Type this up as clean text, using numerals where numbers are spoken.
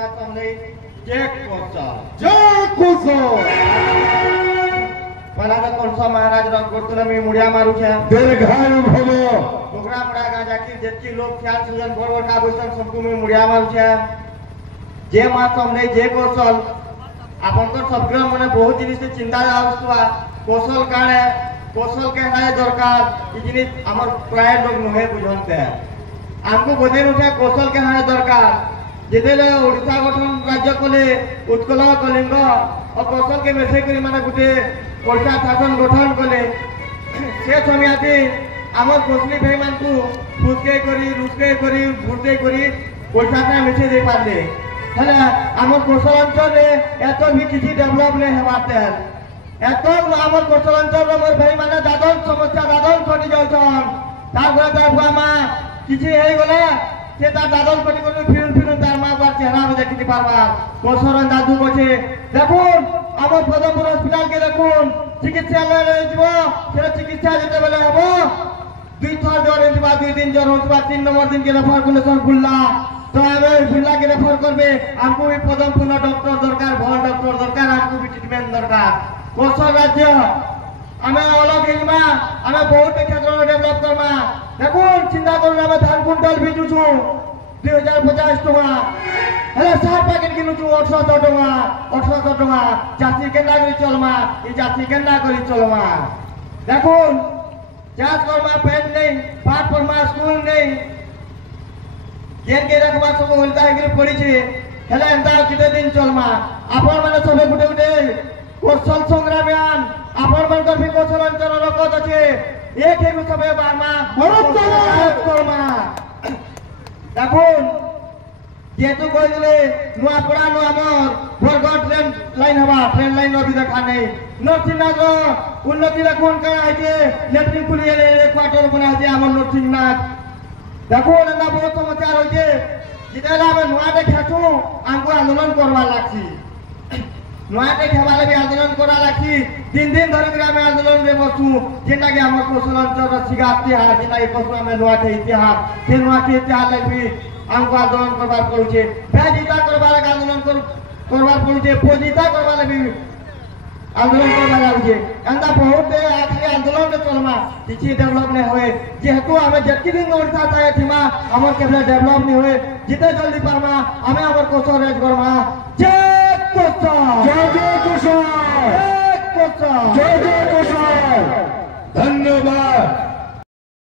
मातमले check कोसा पहला तो कोणसा महाराज रंग करतो मी मुडिया मारू छे दीर्घायु भव डोगरा मुडा गाजा की जेतकी लोक ख्याल सुजन बरोबर का बसन सबको मी मुडिया मारू छे जे मातमले जे कौशल आपण तो सगळं मने बहुत जिनिस चिंता आउस्तवा कौशल काणे कौशल के नाय दरकार ई जिनिस हमर प्राय लोग नहे बुझनते हमको बोधे उठे कौशल के नाय दरकार जेदेले ओडिसा गठन राज्य कोले उत्कल कलिंग और कौशल के मेसे करी माने गुटे ओडिसा शासन गठन कोले से समयाती हमर कोसली भाई मान को फुसके करी रुसके करी भुरते करी ओडिसा ना मेसे दे पाले हला हमर कौशल अंचल एतो भी किसी डेवलप ने हेबाते एतो हमर कौशल अंचल मोर भाई माने दादन समस्या दादन खटी जाउछन तार घरे तार मा किसी हेई गले से तार दादन खटी कोन फिरुन तार मा बार चेहरा में देखि पारबा कौशल दादू बचे देखुन हमर पदमपुर हॉस्पिटल के देखुन चिकित्सालय रे जीवो से चिकित्सा जेते बेले हबो दुई थर जर होतबा 2 दिन जर होतबा 3 नंबर दिन के रेफर कलेक्शन खुलला तो हमें बिल्ला के रेफर करबे हमको भी पदमपुर डॉक्टर दरकार भल डॉक्टर दरकार हमको भी ट्रीटमेंट दरकार कौशल राज्य हमें अलग हिलमा हमें बहुत क्षेत्र में डेवलप करमा देखुन चिंता करू हमें धान कुंटल भी जुछु 2050 टका हेले 7 पैकेट किनु छु 800 टका 800 टका जाति केना करी चलमा ई जाति केना करी चलमा देखुन जात करमा पेन नहीं पाठ परमा स्कूल नहीं जेन के रखबा सब होलता है कि पड़ी छे हेले एंता किते दिन चलमा आपण माने सबे गुटे गुटे कौशल संग्रामयान आपण मन कर भी कौशल अंचल रखत अछि एक एक सबे बारमा भारत करमा देखुन जेतु कइले नुआपड़ा नु हमर बरगढ़ ट्रेन लाइन अभी देखा नहीं नरसिंहनाथ उन्नति देखुन करा है जे लेटरिन खुलिए एक क्वार्टर बना है हमर नरसिंहनाथ देखो ना बहुत समस्या रही है जितेला में नुआटे खेचू हमको आंदोलन करवा लागसी नुआटे खेवाले भी आंदोलन करा लागसी 3 दिन धरि ग्राम में आंदोलन रे बसू जेना के हम कौशल अंचल सिगाते हा जेना के कौशल में नुआटे इतिहास से नुआटे इतिहास ले भी हमको आंदोलन करवा पड़ू छे बेजीता करवा ले आंदोलन करवा पड़ू छे पोजीता करवा ले भी आंदोलन करवा लागू छे अंदा बहुत आखिरी आंदोलन के चलमा किछि डेवलप ने होए जेहेतु हमें जति दिन ओडिसा चाहे थिमा हमर केबे डेवलप नहीं होए जिते जल्दी पारमा हमें हमर कौशल रेज करमा जय कौशल जय कौशल जय कौशल जय कौशल धन्यवाद।